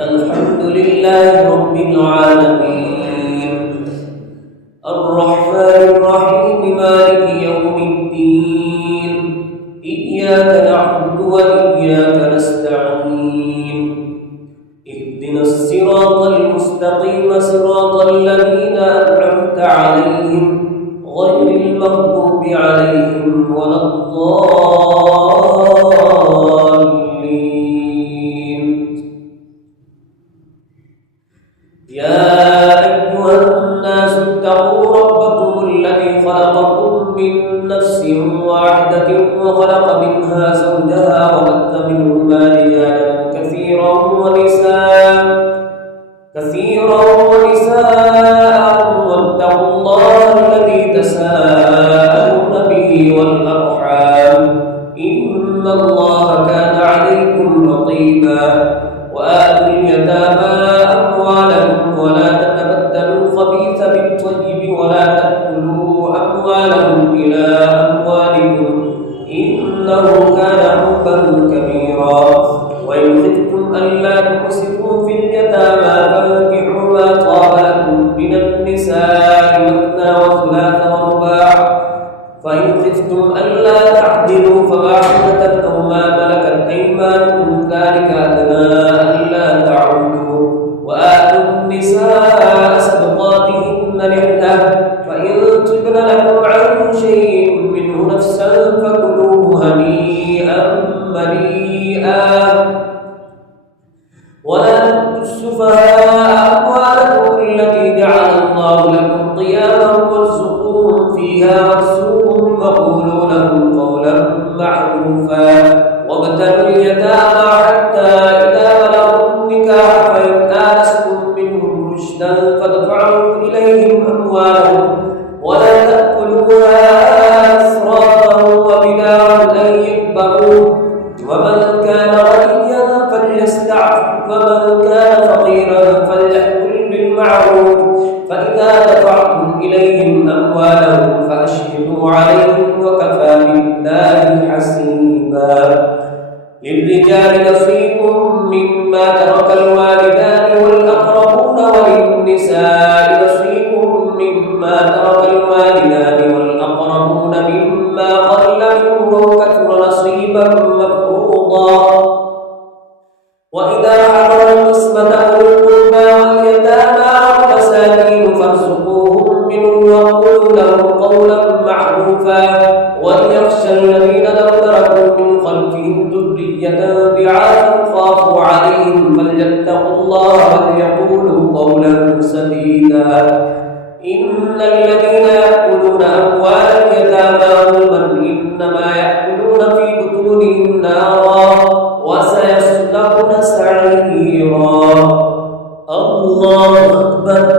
الحمد لله رب العالمين الرحمن الرحيم مالك يوم الدين إياك نعبد وإياك نستعين اهدنا الصراط المستقيم صراط الذين أنعمت عليهم غير المغضوب عليهم ولا الضالين. يا أيها الناس اتقوا ربكم الذي خلقكم من نفس واحدة وخلق منها زوجها وبث منهما رجالا كثيرا ونساء واتقوا الله الذي تساءلون به والأرحام إن الله كان عليكم رقيبا. وآتوا اليتامى أموالهم ولا تتبدلوا الخبيث بالطيب ولا تأكلوا أموالهم إلى أموالكم إنه كان حبا كبيرا. وإن خفتم ألا تقسطوا في اليتامى فانكحوا ما طاب لكم من النساء مثنى وثلاث ورباع فإن خفتم ألا تعدلوا فواحدة أو ما ملكت أيمانكم ذلك أدنى ألا تعودوا. وآتوا النساء صدقاتهن نحلة فإن طبن لكم عن شيء منه نفسا فكلوه هنيئا مريئا. ولا تؤتوا السفهاء أموالكم التي جعل الله لكم قياما وارزقوهم فيها واكسوهم وقولوا لهم قولا معروفا. وابتلوا اليتامى حتى إذا بلغوا النكاح فإن آنستم منهم رشدا فادفعوا إليهم أموالهم ولا تأكلوها إسرافا وبدارا أن يكبروا. ومن كان غنيا فليستعفف ومن كان فقيرا فليأكل بالمعروف. فإذا دفعتم إليهم أموالهم فأشهدوا عليهم وكفى بالله حسيبا. للرجال نصيب مما ترك الوالدان والأقربون وللنساء نصيب مما ترك الوالدان والأقربون مما قل منه وكثر نصيبا مفروضا. وإذا حضر القسمة أولو القربى واليتامى والمساكين فارزقوهم منه وقولوا لهم قولا معروفا. وليخشى الذين لو تركوا من خلفهم ذرية ضعافا خافوا عليهم فليتقوا الله وليقولوا قولا سديدا. إن الذين يأكلون أموال اليتامى ظلما إنما يأكلون في بطونهم نارا وسيصلون سعيرا. الله أكبر.